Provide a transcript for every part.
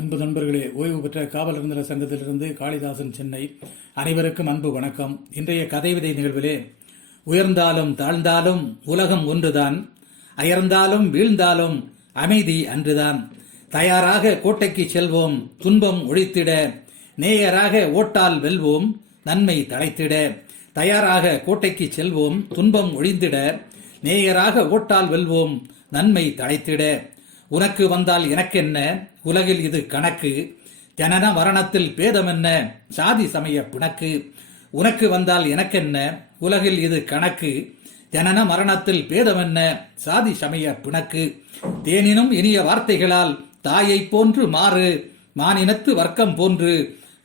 அன்பு நண்பர்களே, ஓய்வு பெற்ற காவல் நிலைய சங்கத்திலிருந்து காளிதாசன், சென்னை. அனைவருக்கும் அன்பு வணக்கம். இன்றைய கதைவிதை நிகழ்விலே, உயர்ந்தாலும் தாழ்ந்தாலும் உலகம் ஒன்றுதான், அயர்ந்தாலும் வீழ்ந்தாலும் அமைதி அன்றுதான். தயாராக கோட்டைக்கு செல்வோம், துன்பம் ஒழித்திட, நேயராக ஓட்டால் வெல்வோம், நன்மை தழைத்திட. தயாராக கோட்டைக்கு செல்வோம், துன்பம் ஒழிந்திட, நேயராக ஓட்டால் வெல்வோம், நன்மை தழைத்திட. உனக்கு வந்தால் எனக்கென்ன, உலகில் இது கணக்கு, ஜனன மரணத்தில் பேதமென்ன, சாதி சமய பிணக்கு. உனக்கு வந்தால் எனக்கென்ன, உலகில் இது கணக்கு, ஜனன மரணத்தில் பேதமென்ன, சாதி சமய பிணக்கு. தேனினும் இனிய வார்த்தைகளால் தாயை போன்று மாறு, மானினத்து வர்க்கம் போன்று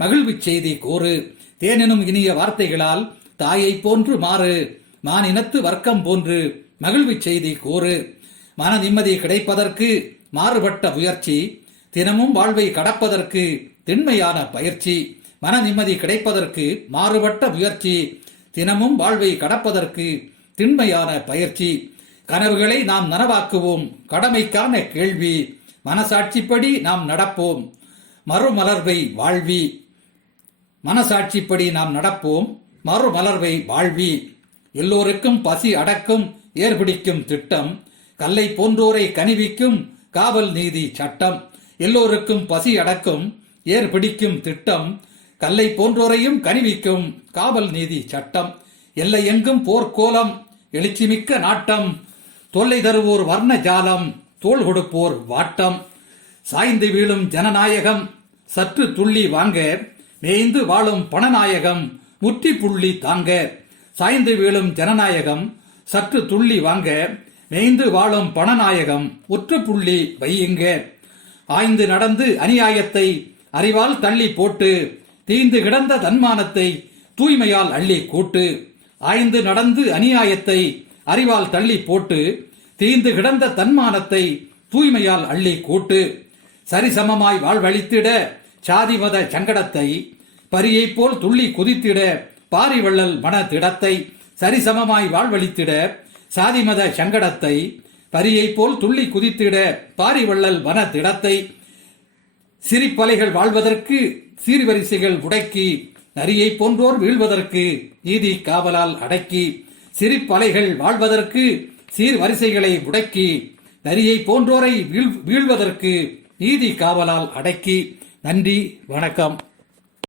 மகிழ்வு செய்தி கோரு. தேனினும் இனிய வார்த்தைகளால் தாயை போன்று மாறு, மானினத்து வர்க்கம் போன்று மகிழ்வு செய்தி கோரு. மன நிம்மதி கிடைப்பதற்கு மாறுபட்ட முயற்சி, தினமும் வாழ்வை கடப்பதற்கு திண்மையான பயிற்சி. மன நிம்மதி கிடைப்பதற்கு மாறுபட்ட முயற்சி, தினமும் வாழ்வை கடப்பதற்கு திண்மையான பயிற்சி. கனவுகளை நாம் நனவாக்குவோம், கடமைக்கான கேள்வி, மனசாட்சிப்படி நாம் நடப்போம், மறுமலர்வை வாழ்வி. மனசாட்சிப்படி நாம் நடப்போம், மறுமலர்வை வாழ்வி. எல்லோருக்கும் பசி அடக்கும் ஏர்பிடிக்கும் திட்டம், கல்லை போன்றோரை கனிவிக்கும் காவல் நீதி சட்டம். எல்லோருக்கும் பசி அடக்கும் ஏர் பிடிக்கும் திட்டம், கல்லை போன்றோரையும் கனிவிக்கும் காவல் நீதி சட்டம். எல்லை எங்கும் போர்க்கோலம், எழுச்சிமிக்க நாட்டம், தொல்லை தருவோர் வர்ண ஜாலம், தோள் கொடுப்போர் வாட்டம். சாய்ந்து வீழும் ஜனநாயகம் சற்று துள்ளி வாங்க, மேய்ந்து வாழும் பணநாயகம் முற்றி புள்ளி தாங்க. சாய்ந்து வீழும் ஜனநாயகம் சற்று துள்ளி வாங்க, மேய்ந்து வாழும் பணநாயகம் உற்ற புள்ளி வையுங்க. ஆய்ந்து நடந்து அநியாயத்தை அறிவால் தள்ளி போட்டு, தீந்து கிடந்த தன்மானத்தை தூய்மையால் அள்ளி கூட்டு. ஆய்ந்து நடந்து அநியாயத்தை அறிவால் தள்ளி போட்டு, தீந்து கிடந்த தன்மானத்தை தூய்மையால் அள்ளி கூட்டு. சரிசமமாய் வாழ்வழித்திட சாதி மத சங்கடத்தை, பரியை போல் துள்ளி குதித்திட பாரி வள்ளல் மன திடத்தை. சரிசமமாய் வாழ்வழித்திட சாதி மத சங்கடத்தை, பரியை போல் துள்ளி குதித்திட பாரி வள்ளல் வன திடத்தை. சிரிப்பலைகள் வாழ்வதற்கு சீர்வரிசைகள் உடைக்கி, நரியை போன்றோர் வீழ்வதற்கு நீதி காவலால் அடக்கி. சிரிப்பலைகள் வாழ்வதற்கு சீர்வரிசைகளை உடைக்கி, நரியை போன்றோரை வீழ்வதற்கு நீதி காவலால் அடக்கி. நன்றி, வணக்கம்.